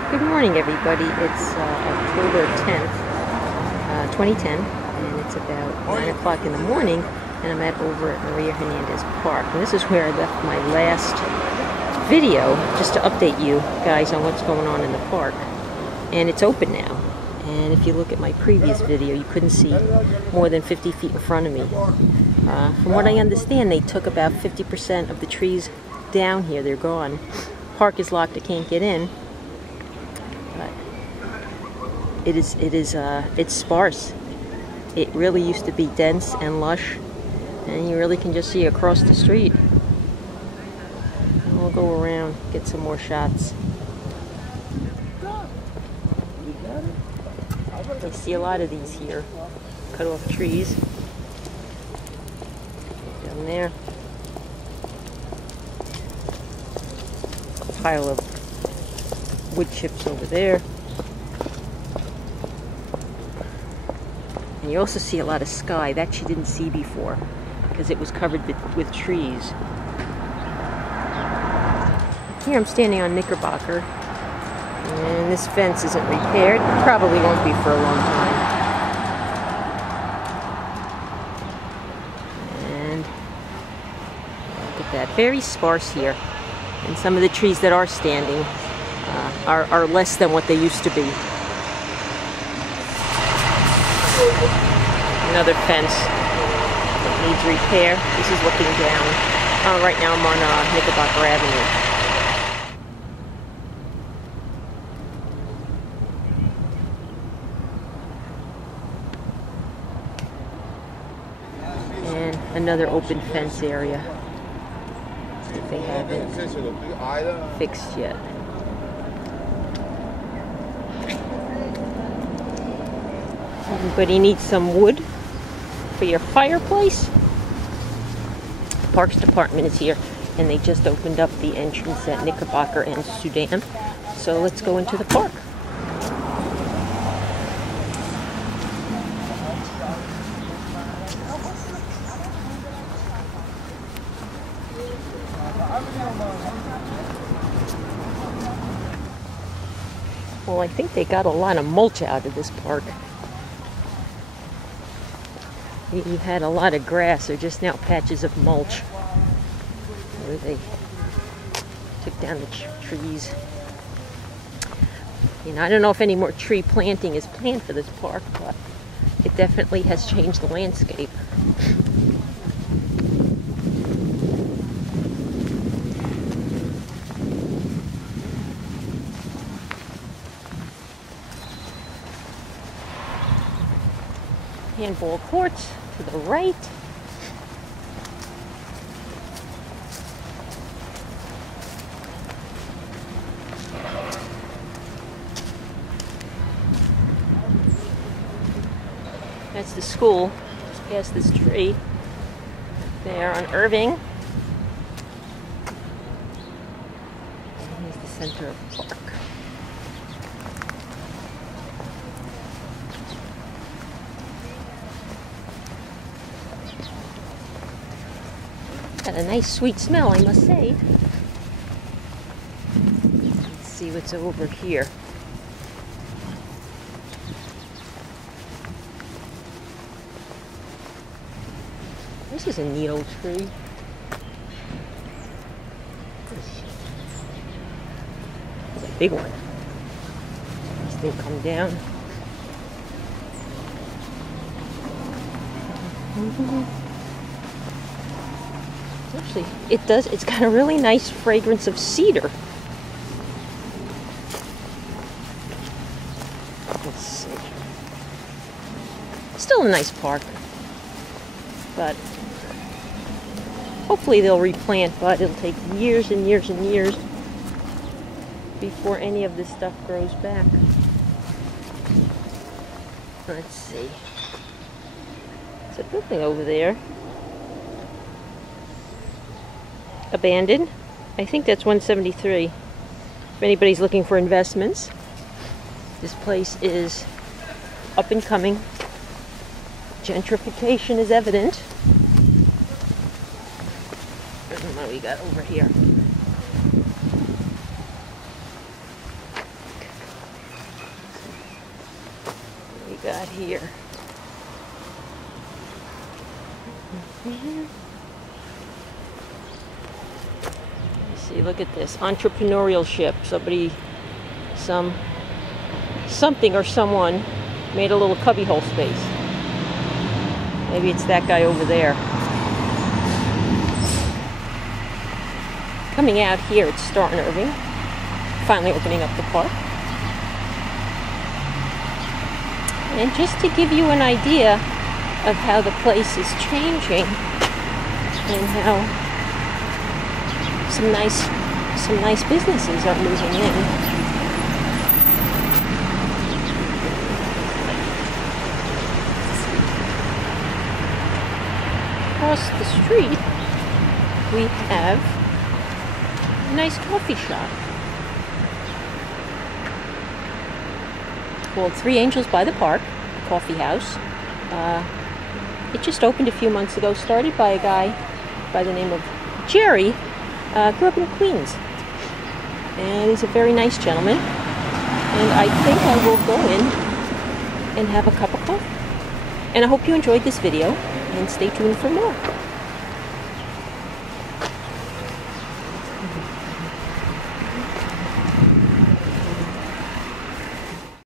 Well, good morning, everybody. It's October 10th, 2010, and it's about 9 o'clock in the morning, and I'm over at Maria Hernandez Park. And this is where I left my last video, just to update you guys on what's going on in the park. And it's open now. And if you look at my previous video, you couldn't see more than 50 feet in front of me. From what I understand, they took about 50% of the trees down here. They're gone. Park is locked. I can't get in. But it's sparse. It really used to be dense and lush, and you really can just see across the street. We'll go around, get some more shots. I see a lot of these here. Cut off trees. Down there. A pile of wood chips over there. And you also see a lot of sky. That you didn't see before, because it was covered with trees. Here I'm standing on Knickerbocker, and this fence isn't repaired. Probably won't be for a long time. And look at that, very sparse here. And some of the trees that are standing are less than what they used to be. Another fence that needs repair. This is looking down. Right now I'm on Knickerbocker Avenue. And another open fence area that they haven't fixed yet. Everybody needs some wood for your fireplace. The Parks Department is here, and they just opened up the entrance at Knickerbocker and Sudan. So let's go into the park. Well, I think they got a lot of mulch out of this park. You had a lot of grass. They're just now patches of mulch where they took down the trees. You know, I don't know if any more tree planting is planned for this park, but it definitely has changed the landscape. Handball courts to the right. That's the school, just past this tree there on Irving. Here's the center of the park. Got a nice sweet smell, I must say. Let's see what's over here. This is a neat old tree. It's a big one. This thing come down. Actually, it's got a really nice fragrance of cedar. Let's see. Still a nice park, but hopefully they'll replant, but it'll take years and years and years before any of this stuff grows back. Let's see. There's a building over there. Abandoned. I think that's 173. If anybody's looking for investments, this place is up and coming. Gentrification is evident. What we got over here? here. See, look at this entrepreneurial ship. Something or someone made a little cubbyhole space. Maybe it's that guy over there. Coming out here at Start and Irving, finally opening up the park. And just to give you an idea of how the place is changing and how some nice businesses are moving in. Across the street, we have a nice coffee shop called Three Angels by the Park, a coffee house. It just opened a few months ago, started by a guy by the name of Jerry. Grew up in Queens, and he's a very nice gentleman, and I think I will go in and have a cup of coffee. And I hope you enjoyed this video, and stay tuned for more.